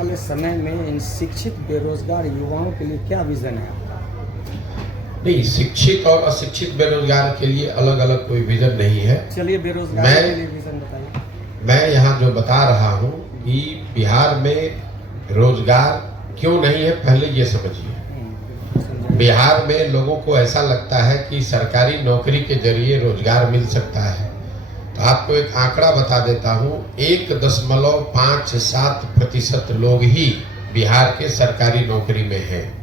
वाले समय में इन शिक्षित बेरोजगार युवाओं के लिए क्या विजन है आपका? नहीं, शिक्षित और अशिक्षित बेरोजगार के लिए अलग अलग कोई विजन नहीं है। चलिए बेरोजगार के लिए विजन बताइए। मैं यहाँ जो बता रहा हूँ कि बिहार में रोजगार क्यों नहीं है, पहले ये समझिए। बिहार में लोगों को ऐसा लगता है कि सरकारी नौकरी के जरिए रोजगार मिल सकता है। तो आपको एक आंकड़ा बता देता हूँ, 1.57% लोग ही बिहार के सरकारी नौकरी में हैं।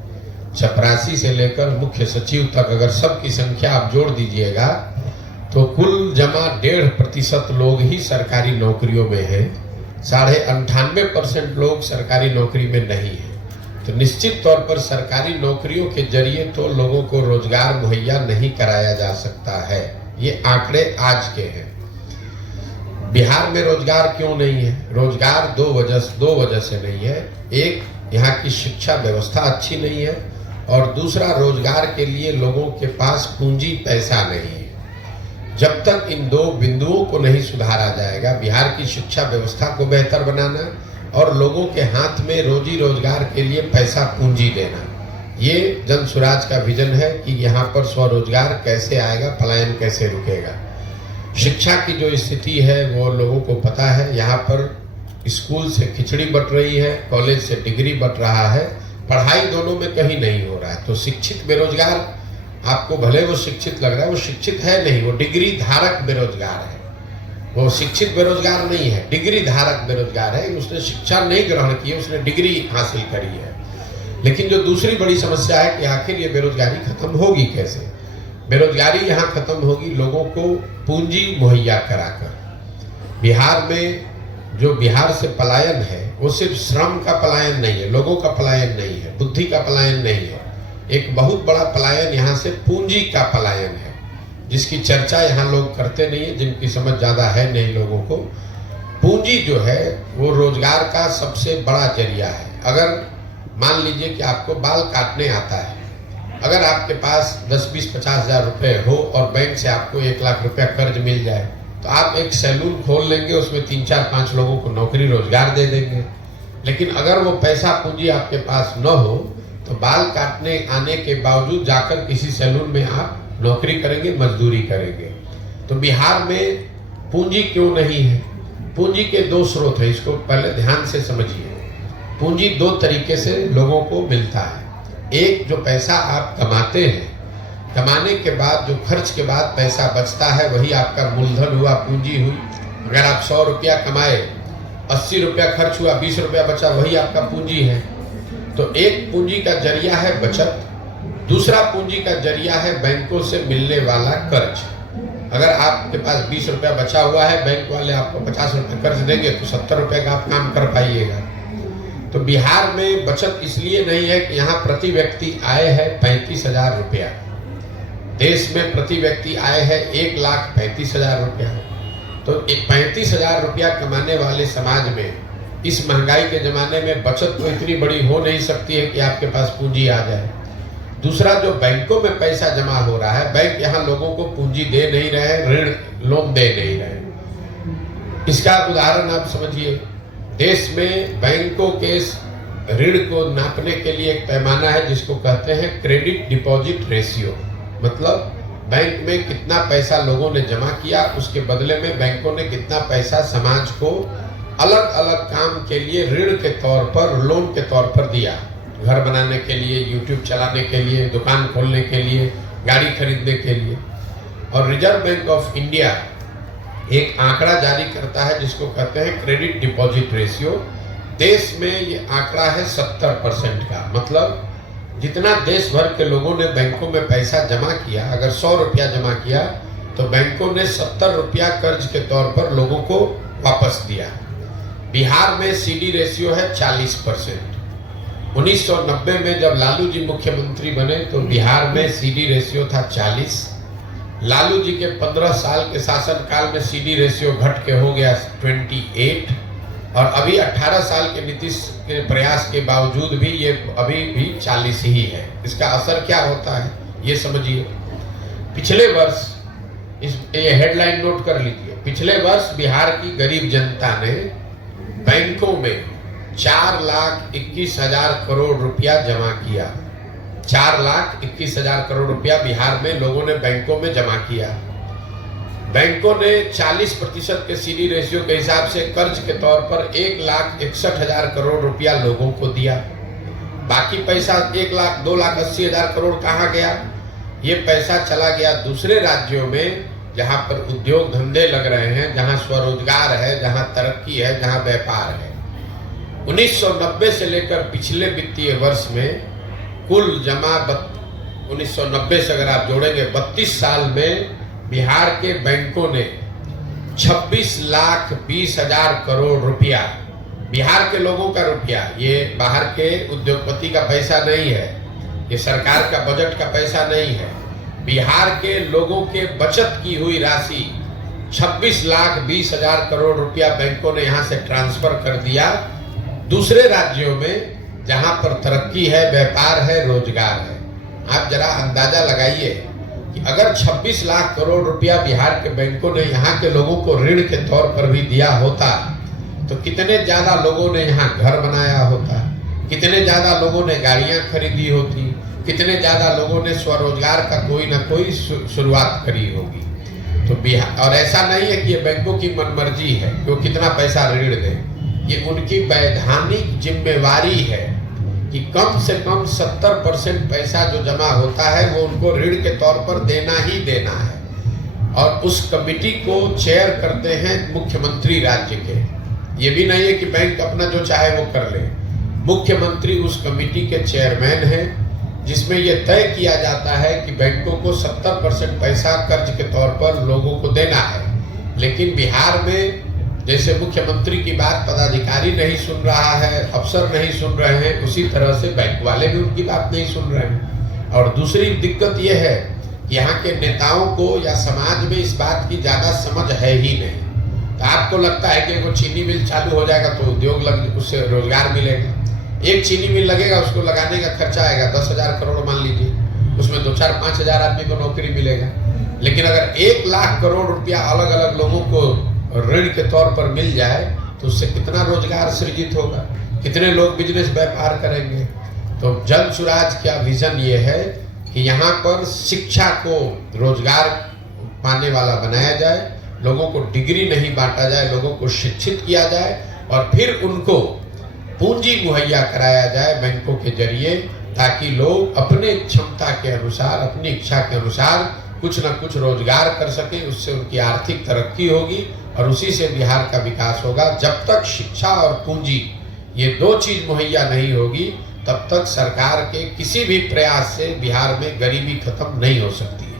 चपरासी से लेकर मुख्य सचिव तक अगर सबकी संख्या आप जोड़ दीजिएगा तो कुल जमा 1.5% लोग ही सरकारी नौकरियों में हैं। 98.5% लोग सरकारी नौकरी में नहीं है। तो निश्चित तौर पर सरकारी नौकरियों के जरिए तो लोगों को रोजगार मुहैया नहीं कराया जा सकता है। ये आंकड़े आज के हैं। बिहार में रोजगार क्यों नहीं है? रोजगार दो वजह से नहीं है। एक, यहाँ की शिक्षा व्यवस्था अच्छी नहीं है, और दूसरा, रोजगार के लिए लोगों के पास पूंजी पैसा नहीं है। जब तक इन दो बिंदुओं को नहीं सुधारा जाएगा, बिहार की शिक्षा व्यवस्था को बेहतर बनाना और लोगों के हाथ में रोजी रोजगार के लिए पैसा पूंजी देना, ये जन स्वराज का विजन है कि यहाँ पर स्वरोजगार कैसे आएगा, पलायन कैसे रुकेगा। शिक्षा की जो स्थिति है वो लोगों को पता है। यहाँ पर स्कूल से खिचड़ी बट रही है, कॉलेज से डिग्री बट रहा है, पढ़ाई दोनों में कहीं नहीं हो रहा है। तो शिक्षित बेरोजगार, आपको भले वो शिक्षित लग रहा है, वो शिक्षित है नहीं, वो डिग्री धारक बेरोजगार है। वो शिक्षित बेरोजगार नहीं है, डिग्री धारक बेरोजगार है। उसने शिक्षा नहीं ग्रहण की है, उसने डिग्री हासिल करी है। लेकिन जो दूसरी बड़ी समस्या है कि आखिर ये बेरोजगारी खत्म होगी कैसे? बेरोजगारी यहाँ खत्म होगी लोगों को पूंजी मुहैया कराकर। बिहार में जो बिहार से पलायन है वो सिर्फ श्रम का पलायन नहीं है, लोगों का पलायन नहीं है, बुद्धि का पलायन नहीं है। एक बहुत बड़ा पलायन यहाँ से पूंजी का पलायन है, जिसकी चर्चा यहाँ लोग करते नहीं है, जिनकी समझ ज्यादा है नहीं लोगों को। पूंजी जो है वो रोजगार का सबसे बड़ा जरिया है। अगर मान लीजिए कि आपको बाल काटने आता है, अगर आपके पास 10, 20, 50 हजार रुपए हो और बैंक से आपको 1 लाख रुपया कर्ज मिल जाए, तो आप एक सैलून खोल लेंगे, उसमें 3, 4, 5 लोगों को नौकरी रोजगार दे देंगे। लेकिन अगर वो पैसा पूंजी आपके पास न हो तो बाल काटने आने के बावजूद जाकर किसी सैलून में आप नौकरी करेंगे, मजदूरी करेंगे। तो बिहार में पूंजी क्यों नहीं है? पूंजी के 2 स्रोत है, इसको पहले ध्यान से समझिए। पूंजी 2 तरीके से लोगों को मिलता है। एक, जो पैसा आप कमाते हैं, कमाने के बाद जो खर्च के बाद पैसा बचता है वही आपका मूलधन हुआ, पूंजी हुई। अगर आप 100 रुपया कमाए, 80 रुपया खर्च हुआ, 20 रुपया बचा, वही आपका पूंजी है। तो एक पूंजी का जरिया है बचत, दूसरा पूंजी का जरिया है बैंकों से मिलने वाला कर्ज। अगर आपके पास 20 रुपया बचा हुआ है, बैंक वाले आपको 50 रुपये कर्ज देंगे तो 70 रुपये का आप काम कर पाइएगा। तो बिहार में बचत इसलिए नहीं है कि यहाँ प्रति व्यक्ति आय है 35,000 रुपया। देश में प्रति व्यक्ति आय है 1,35,000 रुपया। तो 35,000 रुपया कमाने वाले समाज में इस महंगाई के जमाने में बचत तो इतनी बड़ी हो नहीं सकती है कि आपके पास पूंजी आ जाए। दूसरा, जो बैंकों में पैसा जमा हो रहा है, बैंक यहाँ लोगों को पूंजी दे नहीं रहे, ऋण लोन दे नहीं रहे। इसका उदाहरण आप समझिए। देश में बैंकों के ऋण को नापने के लिए एक पैमाना है जिसको कहते हैं क्रेडिट डिपॉजिट रेशियो। मतलब बैंक में कितना पैसा लोगों ने जमा किया, उसके बदले में बैंकों ने कितना पैसा समाज को अलग अलग काम के लिए ऋण के तौर पर, लोन के तौर पर दिया। घर बनाने के लिए, यूट्यूब चलाने के लिए, दुकान खोलने के लिए, गाड़ी खरीदने के लिए। और रिजर्व बैंक ऑफ इंडिया एक आंकड़ा जारी करता है जिसको कहते हैं क्रेडिट डिपॉजिट रेशियो। देश में ये आंकड़ा है 70% का। मतलब जितना देश भर के लोगों ने बैंकों में पैसा जमा किया, अगर 100 रुपया जमा किया तो बैंकों ने 70 रुपया कर्ज के तौर पर लोगों को वापस दिया। बिहार में सीडी रेशियो है 40%। 1990 में जब लालू जी मुख्यमंत्री बने तो बिहार में सीडी रेशियो था 40। लालू जी के 15 साल के शासनकाल में सीडी रेशियो घट के हो गया 28। और अभी 18 साल के नीतीश के प्रयास के बावजूद भी ये अभी भी 40 ही है। इसका असर क्या होता है ये समझिए। पिछले वर्ष, ये हेडलाइन नोट कर लीजिए, पिछले वर्ष बिहार की गरीब जनता ने बैंकों में 4,21,000 करोड़ रुपया जमा किया। 4,21,000 करोड़ रुपया बिहार में लोगों ने बैंकों में जमा किया। बैंकों ने 40% के सीडी रेशियो के हिसाब से कर्ज के तौर पर 1,61,000 करोड़ रुपया लोगों को दिया। बाकी पैसा 1,02,80,000 करोड़ कहाँ गया? ये पैसा चला गया दूसरे राज्यों में जहां पर उद्योग धंधे लग रहे हैं, जहां स्वरोजगार है, जहां तरक्की है, जहां व्यापार है। 1990 से लेकर पिछले वित्तीय वर्ष में कुल जमा 1990 से अगर आप जोड़ेंगे 32 साल में बिहार के बैंकों ने 26,20,000 करोड़ रुपया, बिहार के लोगों का रुपया, ये बाहर के उद्योगपति का पैसा नहीं है, ये सरकार का बजट का पैसा नहीं है, बिहार के लोगों के बचत की हुई राशि 26,20,000 करोड़ रुपया बैंकों ने यहां से ट्रांसफर कर दिया दूसरे राज्यों में जहां पर तरक्की है, व्यापार है, रोजगार है। आप जरा अंदाजा लगाइए कि अगर 26 लाख करोड़ रुपया बिहार के बैंकों ने यहाँ के लोगों को ऋण के तौर पर भी दिया होता तो कितने ज्यादा लोगों ने यहाँ घर बनाया होता, कितने ज्यादा लोगों ने गाड़ियां खरीदी होती, कितने ज्यादा लोगों ने स्वरोजगार का कोई ना कोई शुरुआत करी होगी। तो बिहार, और ऐसा नहीं है कि ये बैंकों की मनमर्जी है कि वो कितना पैसा ऋण दें, ये उनकी वैधानिक जिम्मेवारी है कि कम से कम 70% पैसा जो जमा होता है वो उनको ऋण के तौर पर देना ही देना है। और उस कमेटी को चेयर करते हैं मुख्यमंत्री राज्य के। ये भी नहीं है कि बैंक अपना जो चाहे वो कर ले, मुख्यमंत्री उस कमेटी के चेयरमैन हैं, जिसमें यह तय किया जाता है कि बैंकों को 70% पैसा कर्ज के तौर पर लोगों को देना है। लेकिन बिहार में जैसे मुख्यमंत्री की बात पदाधिकारी नहीं सुन रहा है, अफसर नहीं सुन रहे हैं, उसी तरह से बैंक वाले भी उनकी बात नहीं सुन रहे हैं। और दूसरी दिक्कत यह है कि यहाँ के नेताओं को या समाज में इस बात की ज्यादा समझ है ही नहीं। तो आपको लगता है कि वो चीनी मिल चालू हो जाएगा तो उद्योग लग, उससे रोजगार मिलेगा। एक चीनी मिल लगेगा, उसको लगाने का खर्चा आएगा 10,000 करोड़ मान लीजिए, उसमें 2-4-5,000 आदमी को नौकरी मिलेगा। लेकिन अगर 1 लाख करोड़ रुपया अलग अलग लोगों को ऋण के तौर पर मिल जाए तो उससे कितना रोजगार सृजित होगा, कितने लोग बिजनेस व्यापार करेंगे। तो जन सुराज का विजन ये है कि यहाँ पर शिक्षा को रोजगार पाने वाला बनाया जाए, लोगों को डिग्री नहीं बांटा जाए, लोगों को शिक्षित किया जाए और फिर उनको पूंजी मुहैया कराया जाए बैंकों के जरिए, ताकि लोग अपने क्षमता के अनुसार, अपनी इच्छा के अनुसार कुछ न कुछ रोजगार कर सके। उससे उनकी आर्थिक तरक्की होगी और उसी से बिहार का विकास होगा। जब तक शिक्षा और पूंजी ये 2 चीज मुहैया नहीं होगी तब तक सरकार के किसी भी प्रयास से बिहार में गरीबी खत्म नहीं हो सकती है।